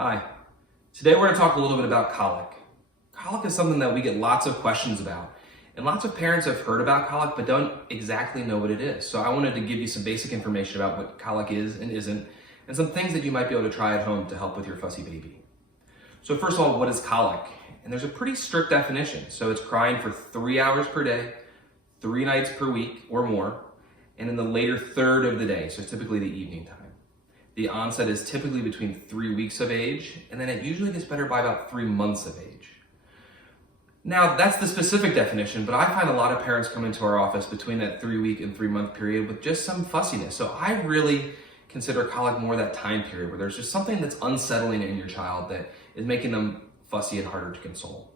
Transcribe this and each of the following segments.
Hi. Today we're going to talk a little bit about colic. Colic is something that we get lots of questions about, and lots of parents have heard about colic but don't exactly know what it is. So I wanted to give you some basic information about what colic is and isn't, and some things that you might be able to try at home to help with your fussy baby. So first of all, what is colic? And there's a pretty strict definition. So it's crying for 3 hours per day, 3 nights per week or more, and in the later third of the day, so typically the evening time. The onset is typically between 3 weeks of age, and then it usually gets better by about 3 months of age. Now, that's the specific definition, but I find a lot of parents come into our office between that 3-week and 3-month period with just some fussiness. So I really consider colic more that time period where there's just something that's unsettling in your child that is making them fussy and harder to console.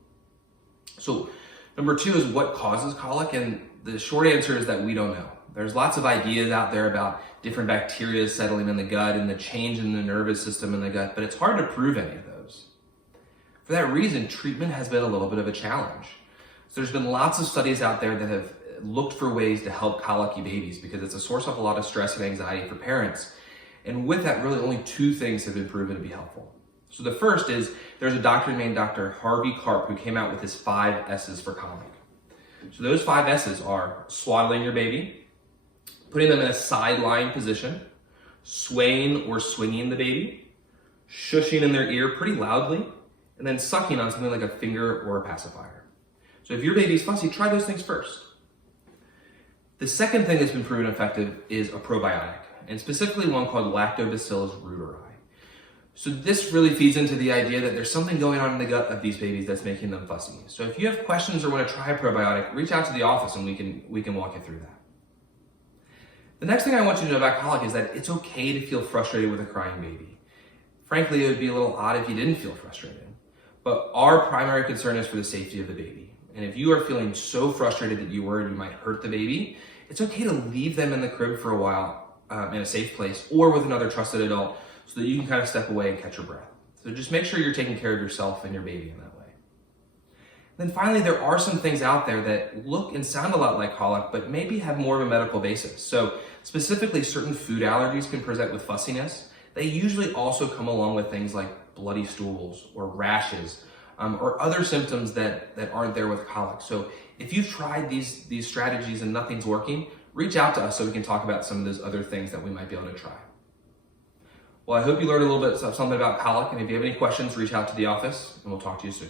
So number 2 is what causes colic, and the short answer is that we don't know. There's lots of ideas out there about different bacteria settling in the gut and the change in the nervous system in the gut, but it's hard to prove any of those. For that reason, treatment has been a little bit of a challenge. So there's been lots of studies out there that have looked for ways to help colicky babies because it's a source of a lot of stress and anxiety for parents. And with that, really only 2 things have been proven to be helpful. So the first is there's a doctor named Dr. Harvey Karp who came out with his 5 S's for colic. So those 5 S's are swaddling your baby, putting them in a sideline position, swaying or swinging the baby, shushing in their ear pretty loudly, and then sucking on something like a finger or a pacifier. So if your baby's fussy, try those things first. The second thing that's been proven effective is a probiotic, and specifically one called Lactobacillus reuteri. So this really feeds into the idea that there's something going on in the gut of these babies that's making them fussy. So if you have questions or want to try a probiotic, reach out to the office and we can walk you through that. The next thing I want you to know about colic is that it's okay to feel frustrated with a crying baby. Frankly, it would be a little odd if you didn't feel frustrated. But our primary concern is for the safety of the baby. And if you are feeling so frustrated that you worry you might hurt the baby, it's okay to leave them in the crib for a while in a safe place or with another trusted adult so that you can kind of step away and catch your breath. So just make sure you're taking care of yourself and your baby in that way. Then finally, there are some things out there that look and sound a lot like colic, but maybe have more of a medical basis. So specifically, certain food allergies can present with fussiness. They usually also come along with things like bloody stools or rashes or other symptoms that aren't there with colic. So if you've tried these strategies and nothing's working, reach out to us so we can talk about some of those other things that we might be able to try. Well, I hope you learned a little bit something about colic, and if you have any questions, reach out to the office, and we'll talk to you soon.